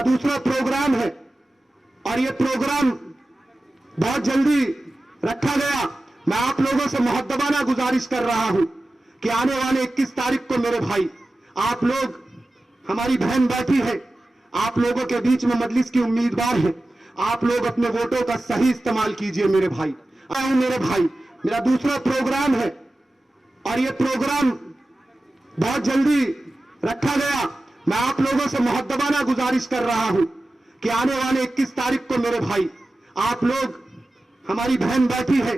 मेरा दूसरा प्रोग्राम है और ये प्रोग्राम बहुत जल्दी रखा गया। मैं आप लोगों से मुहद्दबाना गुजारिश कर रहा हूं कि आने वाले 21 तारीख को मेरे भाई, आप लोग, हमारी बहन बैठी है, आप लोगों के बीच में मजलिस की उम्मीदवार है, आप लोग अपने वोटों का सही इस्तेमाल कीजिए मेरे भाई। आए मेरे भाई, मेरा दूसरा प्रोग्राम है और ये प्रोग्राम बहुत जल्दी रखा गया। मैं आप लोगों से मुहद्दबाना गुजारिश कर रहा हूं कि आने वाले 21 तारीख को मेरे भाई, आप लोग, हमारी बहन बैठी है,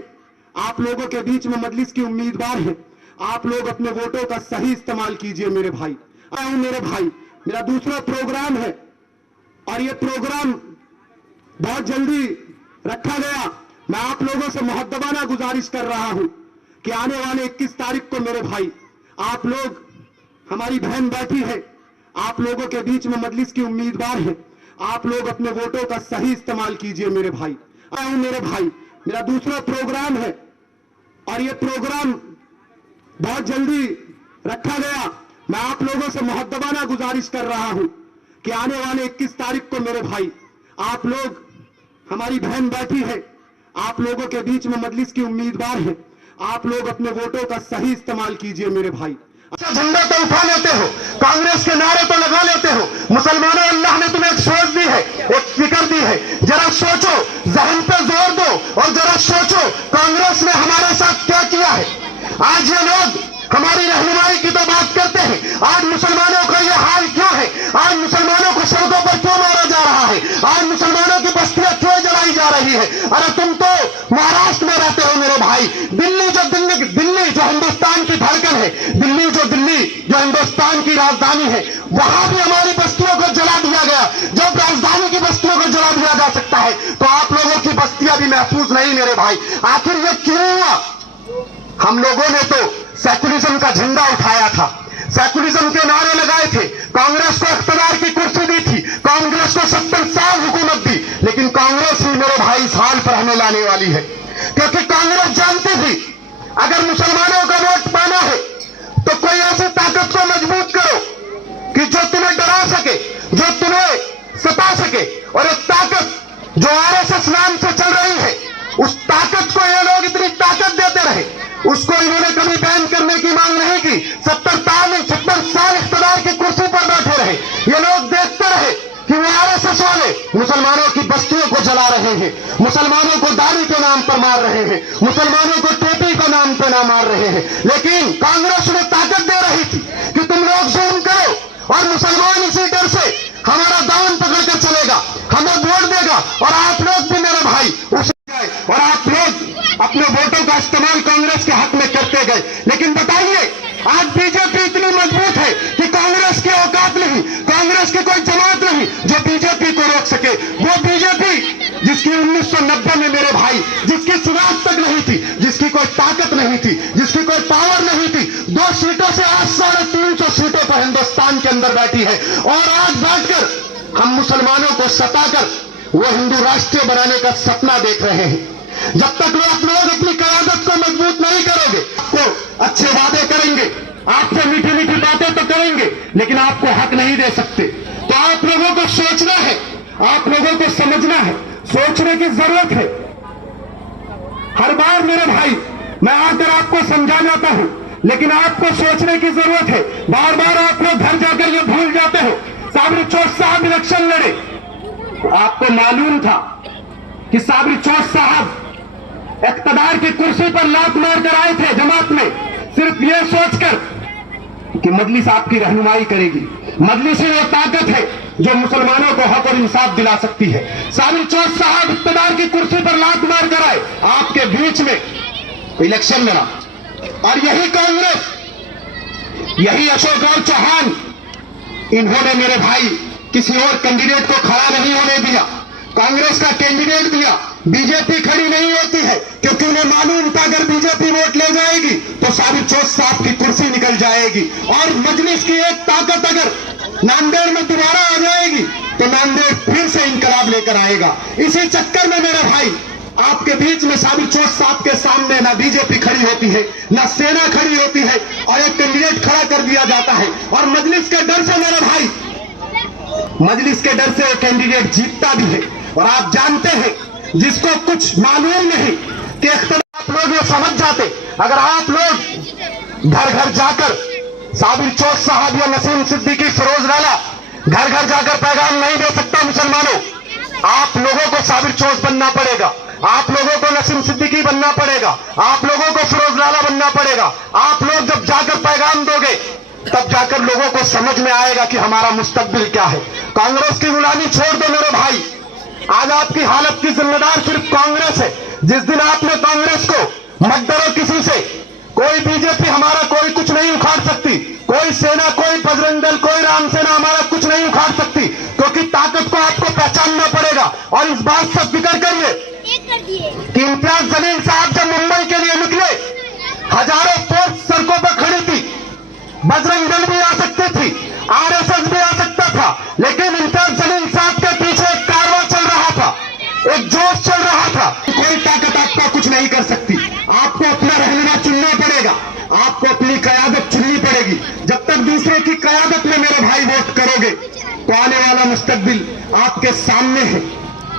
आप लोगों के बीच में मजलिस की उम्मीदवार है, आप लोग अपने वोटों का सही इस्तेमाल कीजिए मेरे भाई। आए मेरे भाई, मेरा दूसरा प्रोग्राम है और ये प्रोग्राम बहुत जल्दी रखा गया। मैं आप लोगों से मुहद्दबाना गुजारिश कर रहा हूं कि आने वाले 21 तारीख को मेरे भाई, आप लोग, हमारी बहन बैठी है, आप लोगों के बीच में मजलिस की उम्मीदवार है, आप लोग अपने वोटों का सही इस्तेमाल कीजिए मेरे भाई। आए मेरे भाई, मेरा दूसरा प्रोग्राम है और ये प्रोग्राम बहुत जल्दी रखा गया। मैं आप लोगों से मुहद्दबाना गुजारिश कर रहा हूं कि आने वाले 21 तारीख को मेरे भाई, आप लोग, हमारी बहन बैठी है, आप लोगों के बीच में मजलिस की उम्मीदवार है, आप लोग अपने वोटों का सही इस्तेमाल कीजिए मेरे भाई। अच्छा, झंडा तो उठा लेते हो, कांग्रेस के नारे तो लगा लेते हो। मुसलमानों, अल्लाह ने तुम्हें एक सोच दी है, एक फिक्र दी है। जरा सोचो, जहन पे जोर दो और जरा सोचो कांग्रेस ने हमारे साथ क्या किया है। आज ये लोग हमारी रहनुमाई की तो बात करते हैं, आज मुसलमानों का ये हाल क्यों है? आज मुसलमानों को सड़कों पर क्यों मारा जा रहा है? आज मुसलमानों की बस्तियां क्यों जलाई जा रही है? अरे तुम तो महाराष्ट्र में रहते हो मेरे भाई। दिल्ली जो हिंदुस्तान की धड़कन है, दिल्ली जो हिंदुस्तान की राजधानी है, वहां भी हमारी बस्तियों को जला दिया गया। जब राजधानी की बस्तियों को जला दिया जा सकता है तो आप लोगों की बस्तियां भी महफूज नहीं मेरे भाई। आखिर ये क्यों हुआ? हम लोगों ने तो सेकुलरिज्म का झंडा उठाया था, सेकुलरिज्म के नारे लगाए थे, कांग्रेस को इख्तियार की कुर्सी दी थी, कांग्रेस को 70 साल हुकूमत दी, लेकिन कांग्रेस ही मेरे भाई इस हाल पर हमें लाने वाली है। क्योंकि कांग्रेस जानती थी अगर मुसलमानों का वोट पाना है तो कोई ऐसी ताकत को मजबूत करो कि जो तुम्हें डरा सके, जो तुम्हें सता सके। और एक ताकत जो आरएसएस नाम से चल रही है, उस ताकत को ये लोग इतनी ताकत देते रहे, उसको इन्होंने कभी बैन करने की मांग नहीं की। 70 साल इख्तियार की कुर्सी पर बैठे रहे, ये लोग देखते रहे कि वो आरएसएस वाले मुसलमानों की बस्तियों को जला रहे हैं, मुसलमानों को दाढ़ी के नाम पर मार रहे हैं, मुसलमानों को टोपी के नाम पर ना मार रहे हैं। लेकिन कांग्रेस उन्हें ताकत दे रही थी कि तुम लोग जुल्म करो और मुसलमान इसी डर से हमारा दामन पकड़कर चलेगा, हमें वोट देगा और आप लोग भी मेरे भाई उसे गए और आप लोग अपने वोटों का इस्तेमाल कांग्रेस के हक में करते गए। लेकिन बताइए, आज बीजेपी इतनी मजबूत है कि कांग्रेस की औकात नहीं, कांग्रेस की कोई जमात नहीं जो बीजेपी को रोक सके। वो बीजेपी जिसकी 1990 में मेरे भाई, जिसकी सुराग तक नहीं थी, जिसकी कोई ताकत नहीं थी, जिसकी कोई पावर नहीं थी, 2 सीटों से आज 350 सीटों पर हिंदुस्तान के अंदर बैठी है। और आज बैठकर हम मुसलमानों को सताकर वो हिंदू राष्ट्र बनाने का सपना देख रहे हैं। जब तक लोग अपनी क़यादत को मजबूत नहीं करोगे, आपको अच्छे वादे करेंगे, आपसे मीठी मीठी बातें तो करेंगे, लेकिन आपको हक नहीं दे सकते। तो आप लोगों को सोचना है, आप लोगों को समझना है, सोचने की जरूरत है। हर बार मेरे भाई मैं आकर आपको समझा जाता हूं, लेकिन आपको सोचने की जरूरत है। बार बार आप लोग घर जाकर ये भूल जाते हो। साबरी चौथ साहब इलेक्शन लड़े, आपको मालूम था कि साबरी चौथ साहब इख्तियार की कुर्सी पर लात मार कर आए थे जमात में, सिर्फ ये सोचकर कि मजलिस आपकी रहनुमाई करेगी। मजलिस ही वो ताकत है जो मुसलमानों को हक और इंसाफ दिला सकती है। साबरी चौथ साहब इख्तियार की कुर्सी पर लात मार कर आए, आपके बीच में इलेक्शन लड़ा और यही कांग्रेस, यही अशोक और चौहान, इन्होंने मेरे भाई किसी और कैंडिडेट को खड़ा नहीं होने दिया, कांग्रेस का कैंडिडेट दिया। बीजेपी खड़ी नहीं होती है क्योंकि उन्हें मालूम था अगर बीजेपी वोट ले जाएगी तो साबिर चौथ साहब की कुर्सी निकल जाएगी और मजलिस की एक ताकत अगर नांदेड़ में दोबारा आ जाएगी तो नांदेड़ फिर से इंकलाब लेकर आएगा। इसी चक्कर में मेरे भाई आपके बीच में साबिर चौथ साहब के सामने ना बीजेपी खड़ी होती है, ना सेना खड़ी होती है और एक कैंडिडेट खड़ा कर दिया जाता है और मजलिस के डर से मेरे भाई मजलिस के डर से वो कैंडिडेट जीतता भी है। और आप जानते हैं, जिसको कुछ मालूम नहीं कि आप लोग ये समझ जाते, अगर आप लोग घर घर जाकर साबिर चौक साहब या नसीम सिद्दीकी, फिरोज राला घर घर जाकर पैगाम नहीं दे सकता मुसलमानों, आप लोगों को साबिर चौक बनना पड़ेगा, आप लोगों को नसीम सिद्दीकी बनना पड़ेगा, आप लोगों को फिरोज राला बनना पड़ेगा। आप लोग जब जाकर पैगाम दोगे तब जाकर लोगों को समझ में आएगा कि हमारा मुस्तकबिल क्या है। कांग्रेस की गुलामी छोड़ दो मेरे भाई, आज आपकी हालत की जिम्मेदार सिर्फ कांग्रेस है। जिस दिन आपने कांग्रेस को मत डरो किसी से, कोई बीजेपी हमारा कोई कुछ नहीं उखाड़ सकती, कोई सेना, कोई बजरंग दल, कोई राम सेना हमारा कुछ नहीं उखाड़ सकती, क्योंकि ताकत को आपको पहचानना पड़ेगा। और इस बात से फिक्र करिए कि इम्तियाज जलील साहब जब मुंबई के लिए निकले, हजारों फोर्स सड़कों पर खड़ी थी, बजरंग दल भी आ सकती थी, आरएसएस भी आ सकता था, लेकिन इम्तियाज जलील साहब के पीछे एक कारवां चल रहा था, एक जोश चल रहा था। कोई ताकत आपका कुछ नहीं कर सकती। आपको अपना रहनुमा चुनना पड़ेगा, आपको अपनी कयादत चुननी पड़ेगी। जब तक दूसरे की कयादत में मेरे भाई वोट करोगे तो आने वाला मुस्तकबिल आपके सामने है।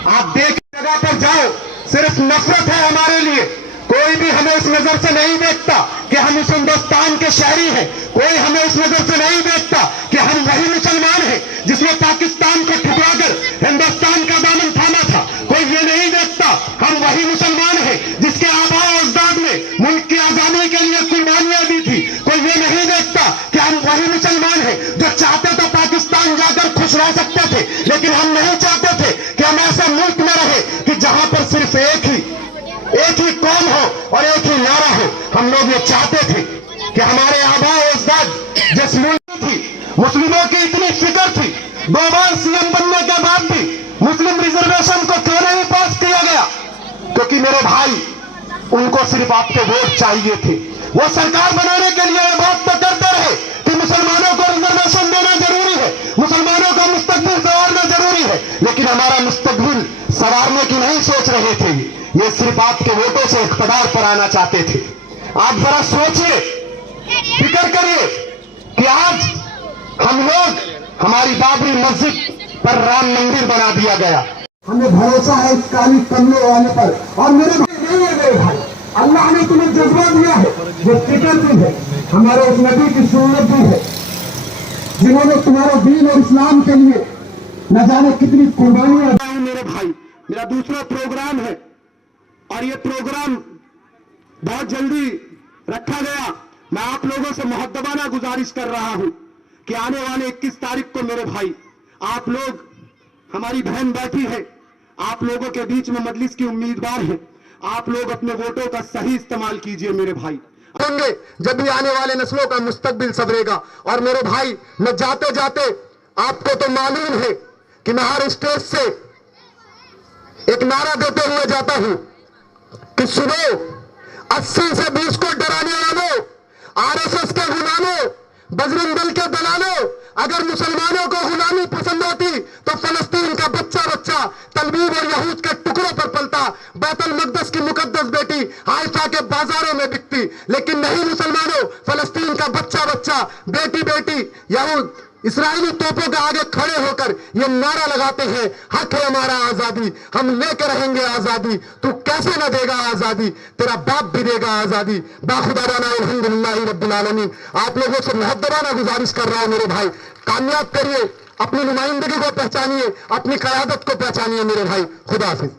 आप देख जगह पर जाओ, सिर्फ नफरत है हमारे लिए। कोई भी हमें इस नजर से नहीं देखता कि हम इस हिंदुस्तान के शहरी हैं, कोई हमें इस नजर से नहीं देखता कि हम वही मुसलमान हैं जिसने पाकिस्तान को ठुकराकर हिंदुस्तान का दामन थामा था। कोई ये नहीं देखता हम वही मुसलमान हैं जिसके आबा अजदाद ने मुल्क की आजादी के लिए कुर्बानियां दी थी। कोई ये नहीं देखता कि हम वही मुसलमान हैं जो चाहते तो पाकिस्तान जाकर खुश रह सकते थे, लेकिन हम नहीं चाहते थे कि हम ऐसे मुल्क में रहे कि जहां पर सिर्फ एक ही कौम हो और एक ही नारा हो। हम लोग ये चाहते थे कि हमारे आबा अजदाद जिस मुल्क में थी, मुस्लिमों की इतनी फिक्र थी, 2 बार सीएम बनने के बाद भी मुस्लिम रिजर्वेशन को क्यों नहीं पास किया गया? क्योंकि मेरे भाई, उनको सिर्फ आपके वोट चाहिए थे। वो सरकार बनाने के लिए ये बात तो करते रहे कि मुसलमानों को रिजर्वेशन देना जरूरी है, मुसलमानों का मुस्तकबिल संवारना जरूरी है, लेकिन हमारा मुस्तकबिल संवारने की नहीं सोच रहे थे। ये सिर्फ आपके वोटों से इख्तिदार पर आना चाहते थे। आप जरा सोचिए, फिक्र करिए कि आज हम लोग, हमारी बाबरी मस्जिद पर राम मंदिर बना दिया गया। हमें भरोसा है इस काली कमले वाले पर। और मेरे भाई, अल्लाह ने तुम्हें जज्बा दिया है, जो फिक्र दी है, हमारे उस नबी की सुन्नत दी है, जिन्होंने तुम्हारे दीन और इस्लाम के लिए न जाने कितनी कुर्बानियां दी। मेरे भाई, मेरा दूसरा प्रोग्राम है और ये प्रोग्राम बहुत जल्दी रखा गया। मैं आप लोगों से मुहद्दबाना गुजारिश कर रहा हूं कि आने वाले 21 तारीख को मेरे भाई, आप लोग, हमारी बहन बैठी है, आप लोगों के बीच में मजलिस की उम्मीदवार है, आप लोग अपने वोटों का सही इस्तेमाल कीजिए मेरे भाई। होंगे जब भी आने वाले नस्लों का मुस्तकबिल संवरेगा। और मेरे भाई, मैं जाते जाते, आपको तो मालूम है कि मैं हर स्टेज से एक नारा देते हुए जाता हूं कि सुनो, 80 से 20 को डराने वालों, आरएसएस के गुलामों, बजरंग दल के दलालों, अगर मुसलमानों को गुलामी पसंद होती तो फलस्तीन का बच्चा तलबीब और यहूद के टुकड़ों पर पलता, बैतुल मक़दस की मुकद्दस बेटी हाइफा के बाजारों में बिकती। लेकिन नहीं मुसलमानों, फलस्तीन का बच्चा बेटी यहूद इस्राएली तोपों के आगे खड़े होकर ये नारा लगाते हैं, हक है हमारा आजादी, हम लेकर रहेंगे आजादी, तू कैसे न देगा आजादी, तेरा बाप भी देगा आजादी। बाखुदाना अल्हम्दुलिल्लाह रब्बिल आलमीन। आप लोगों से मुहद्दबाना गुजारिश कर रहा हूं मेरे भाई, कामयाब करिए, अपनी नुमाइंदगी को पहचानिए, अपनी क़यादत को पहचानिए मेरे भाई। खुदा हाफिज।